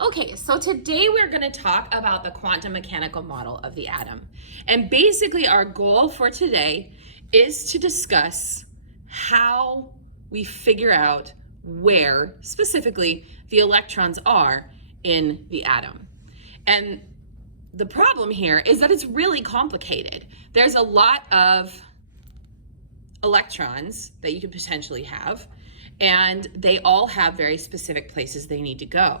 Okay, so today we're going to talk about the quantum mechanical model of the atom. And basically our goal for today is to discuss how we figure out where specifically the electrons are in the atom. And the problem here is that it's really complicated. There's a lot of electrons that you could potentially have, and they all have very specific places they need to go.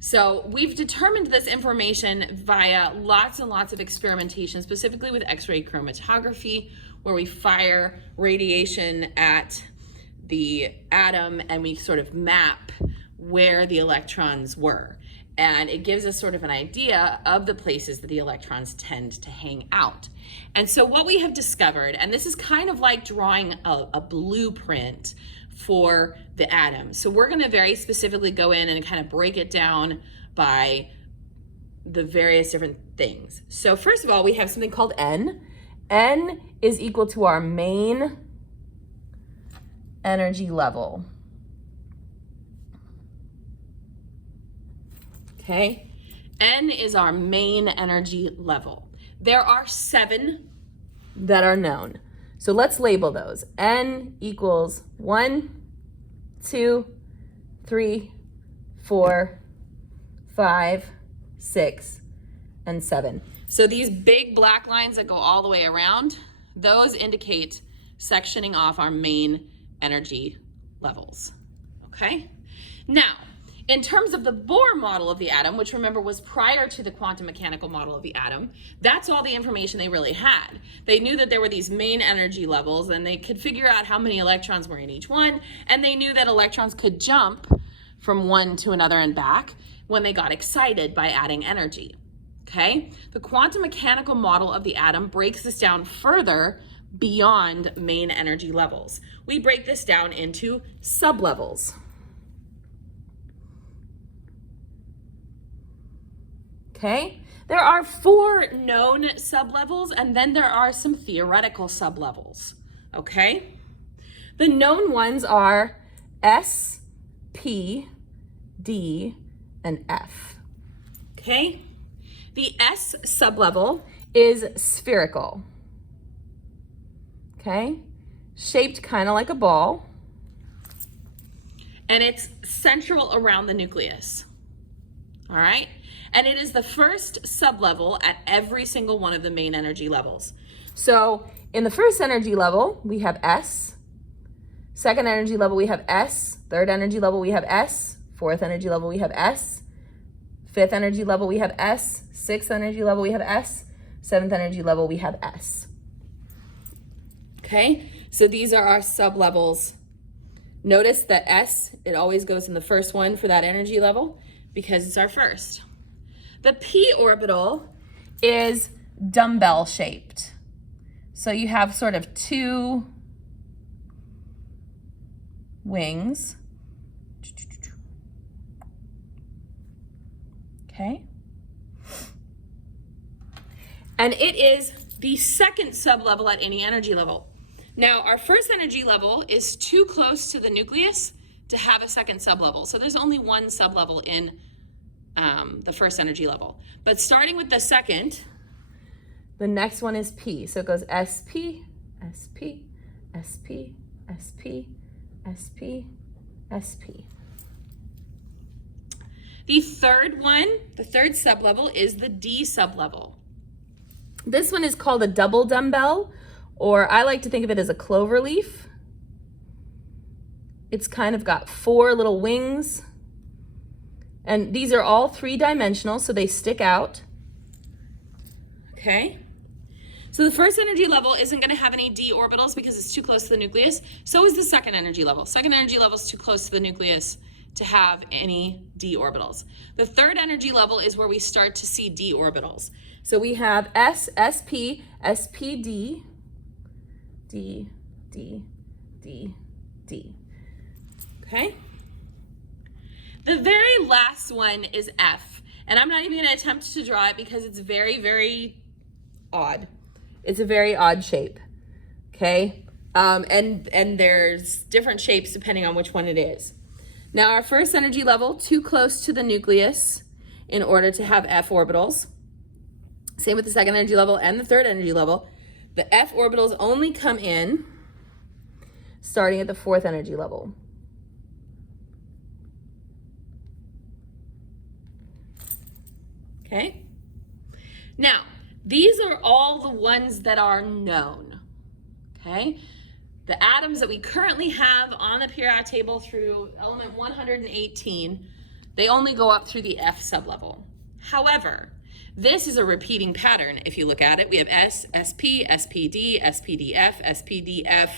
So we've determined this information via lots and lots of experimentation, specifically with X-ray chromatography, where we fire radiation at the atom and we sort of map where the electrons were. And it gives us sort of an idea of the places that the electrons tend to hang out. And so what we have discovered, and this is kind of like drawing a blueprint for the atom. So we're going to very specifically go in and kind of break it down by the various different things. So first of all, we have something called N. N is equal to our main energy level. Okay, N is our main energy level. There are 7 that are known. So let's label those. N equals 1, 2, 3, 4, 5, 6, and 7. So these big black lines that go all the way around, those indicate sectioning off our main energy levels. Okay? Now, in terms of the Bohr model of the atom, which remember was prior to the quantum mechanical model of the atom, that's all the information they really had. They knew that there were these main energy levels and they could figure out how many electrons were in each one, and they knew that electrons could jump from one to another and back when they got excited by adding energy. Okay? The quantum mechanical model of the atom breaks this down further beyond main energy levels. We break this down into sublevels. Okay, there are 4 known sublevels, and then there are some theoretical sublevels. Okay, the known ones are S, P, D, and F. Okay, the S sublevel is spherical. Okay, shaped kind of like a ball, and it's central around the nucleus. All right. And it is the first sublevel at every single one of the main energy levels. So in the first energy level, we have S. Second energy level, we have S. Third energy level, we have S. Fourth energy level, we have S. Fifth energy level, we have S. Sixth energy level, we have S. Seventh energy level, we have S. Okay, so these are our sublevels. Notice that S, it always goes in the first one for that energy level because it's our first. The p orbital is dumbbell shaped. So you have sort of 2 wings. Okay. And it is the second sublevel at any energy level. Now, our first energy level is too close to the nucleus to have a second sublevel. So there's only one sublevel in the first energy level. But starting with the second, the next one is P. So it goes SP, SP, SP, SP, SP, SP. The third one, the third sublevel is the D sublevel. This one is called a double dumbbell, or I like to think of it as a clover leaf. It's kind of got 4 little wings. And these are all 3-dimensional, so they stick out. Okay. So the first energy level isn't going to have any d orbitals because it's too close to the nucleus. So is the second energy level. Second energy level is too close to the nucleus to have any d orbitals. The third energy level is where we start to see d orbitals. So we have S, SP, SPD, D, D, D, D. Okay. The very last one is F, and I'm not even going to attempt to draw it because it's very, very odd. It's a very odd shape, okay? And there's different shapes depending on which one it is. Now our first energy level, too close to the nucleus in order to have F orbitals. Same with the second energy level and the third energy level. The F orbitals only come in starting at the fourth energy level. Okay? Now, these are all the ones that are known. Okay? The atoms that we currently have on the periodic table through element 118, they only go up through the F sublevel. However, this is a repeating pattern. If you look at it, we have S, SP, SPD, SPDF, SPDF.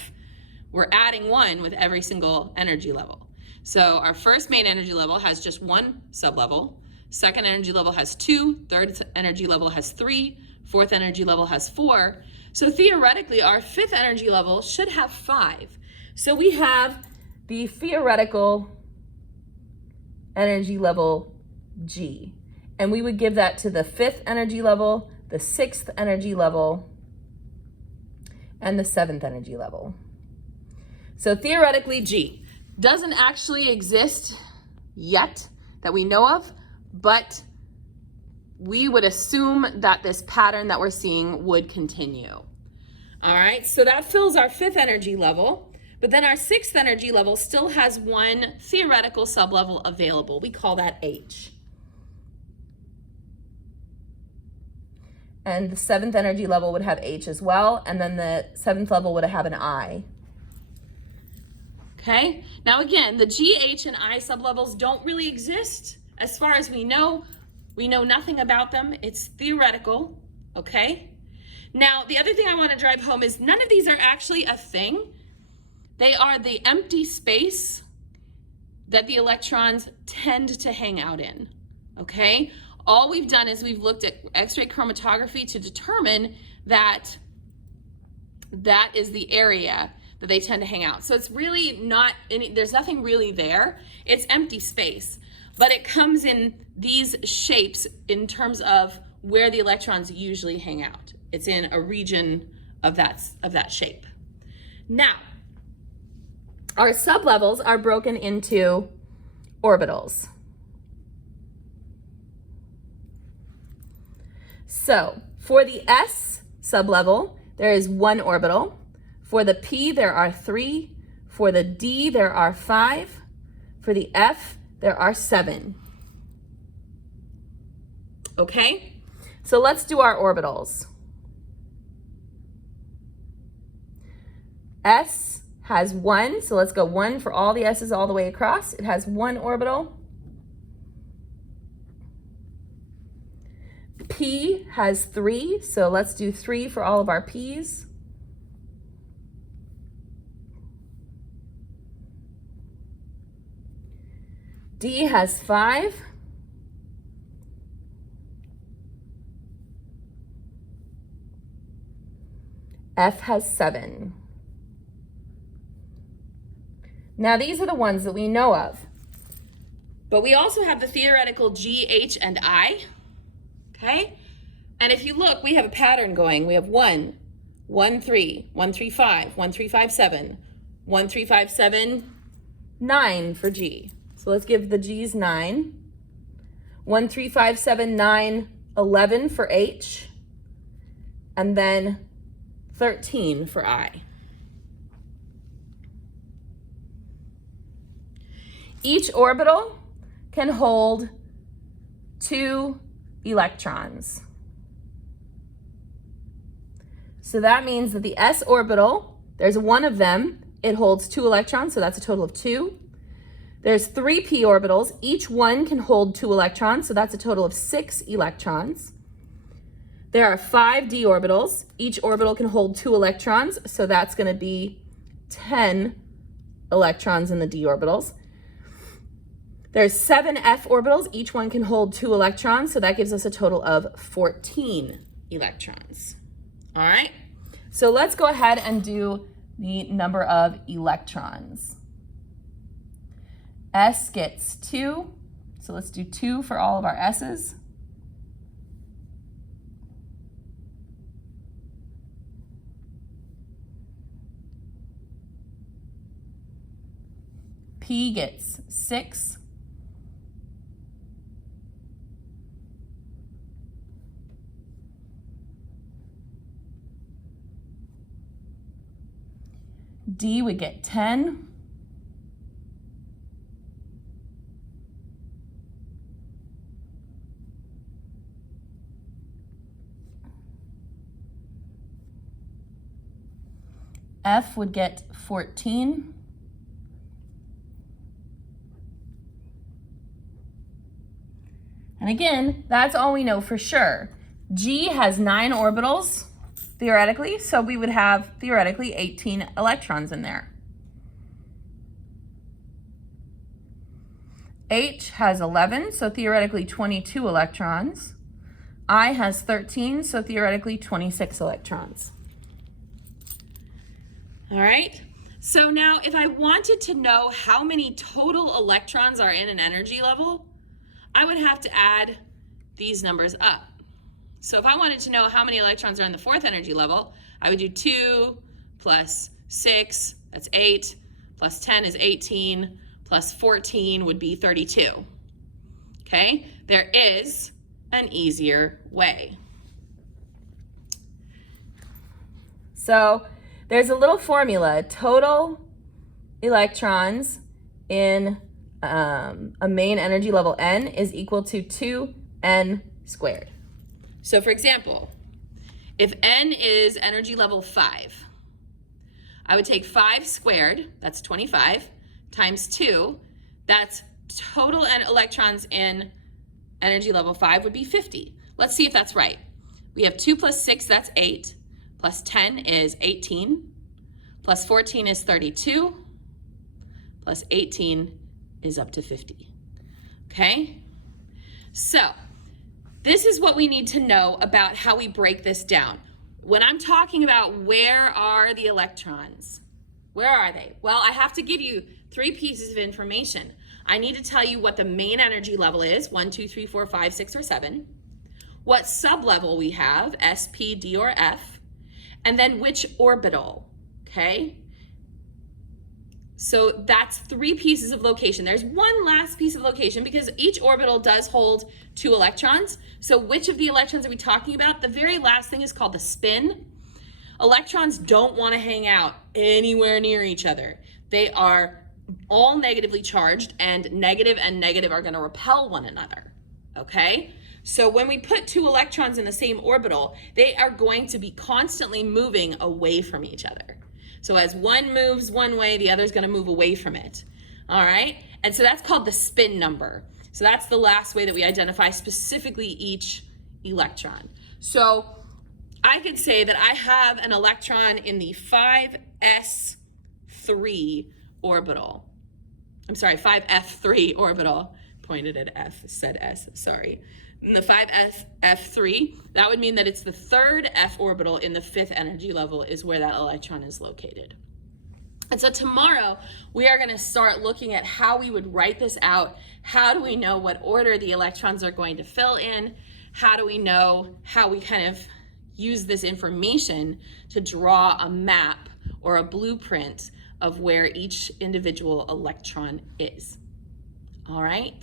We're adding one with every single energy level. So our first main energy level has just one sublevel. Second energy level has two. Third energy level has three. Fourth energy level has four. So theoretically, our fifth energy level should have five. So we have the theoretical energy level G. And we would give that to the fifth energy level, the sixth energy level, and the seventh energy level. So theoretically, G doesn't actually exist yet that we know of, but we would assume that this pattern that we're seeing would continue. All right, so that fills our fifth energy level, but then our sixth energy level still has one theoretical sublevel available. We call that H. And the seventh energy level would have H as well, and then the seventh level would have an I. Okay, now again, the G, H, and I sublevels don't really exist as far as we know. We know nothing about them. It's theoretical, okay? Now, the other thing I want to drive home is none of these are actually a thing. They are the empty space that the electrons tend to hang out in, okay? All we've done is we've looked at X-ray chromatography to determine that that is the area that they tend to hang out. So it's really not any, there's nothing really there. It's empty space, but it comes in these shapes in terms of where the electrons usually hang out. It's in a region of that shape. Now, our sublevels are broken into orbitals. So for the S sublevel, there is one orbital. For the P, there are three. For the D, there are five. For the F, there are seven. Okay, so let's do our orbitals. S has one, so let's go one for all the S's all the way across. It has one orbital. P has three, so let's do three for all of our P's. D has five. F has seven. Now these are the ones that we know of, but we also have the theoretical G, H, and I, okay? And if you look, we have a pattern going. We have 1, 1, 3, 1, 3, 5, 1, 3, 5, 7, 1, 3, 5, 7, 9 for G. So let's give the G's 9. 1, 3, 5, 7, 9, 11 for H, and then 13 for I. Each orbital can hold 2 electrons. So that means that the S orbital, there's one of them, it holds 2 electrons, so that's a total of 2. There's 3 p orbitals, each one can hold 2 electrons, so that's a total of 6 electrons. There are 5 d orbitals, each orbital can hold 2 electrons, so that's going to be 10 electrons in the d orbitals. There's 7 f orbitals, each one can hold 2 electrons, so that gives us a total of 14 electrons. All right, so let's go ahead and do the number of electrons. S gets 2, so let's do 2 for all of our S's. P gets 6. D would get 10. F would get 14. And again, that's all we know for sure. G has 9 orbitals, theoretically, so we would have, theoretically, 18 electrons in there. H has 11, so theoretically 22 electrons. I has 13, so theoretically 26 electrons. All right, so now if I wanted to know how many total electrons are in an energy level, I would have to add these numbers up. So if I wanted to know how many electrons are in the 4th energy level, I would do 2 plus 6, that's 8, plus 10 is 18, plus 14 would be 32. Okay, there is an easier way. So there's a little formula. Total electrons in a main energy level N is equal to 2N squared. So for example, if N is energy level 5, I would take 5 squared, that's 25, times 2, that's total electrons in energy level 5 would be 50. Let's see if that's right. We have 2 plus 6, that's 8, plus 10 is 18, plus 14 is 32, plus 18 is up to 50. Okay? So this is what we need to know about how we break this down. When I'm talking about where are the electrons, where are they? Well, I have to give you 3 pieces of information. I need to tell you what the main energy level is, 1, 2, 3, 4, 5, 6, or 7, what sublevel we have, S, P, D, or F, and then which orbital, okay? So that's 3 pieces of location. There's one last piece of location because each orbital does hold 2 electrons. So which of the electrons are we talking about? The very last thing is called the spin. Electrons don't want to hang out anywhere near each other. They are all negatively charged, and negative are going to repel one another, okay? So when we put 2 electrons in the same orbital, they are going to be constantly moving away from each other. So as one moves one way, the other is going to move away from it. All right? And so that's called the spin number. So that's the last way that we identify specifically each electron. So I could say that I have an electron in the 5s3 orbital. I'm sorry, 5f3 orbital. Pointed at F, said S, sorry. In the 5f3, that would mean that it's the 3rd f orbital in the 5th energy level is where that electron is located. And so tomorrow, we are going to start looking at how we would write this out. How do we know what order the electrons are going to fill in? How do we know how we kind of use this information to draw a map or a blueprint of where each individual electron is? All right?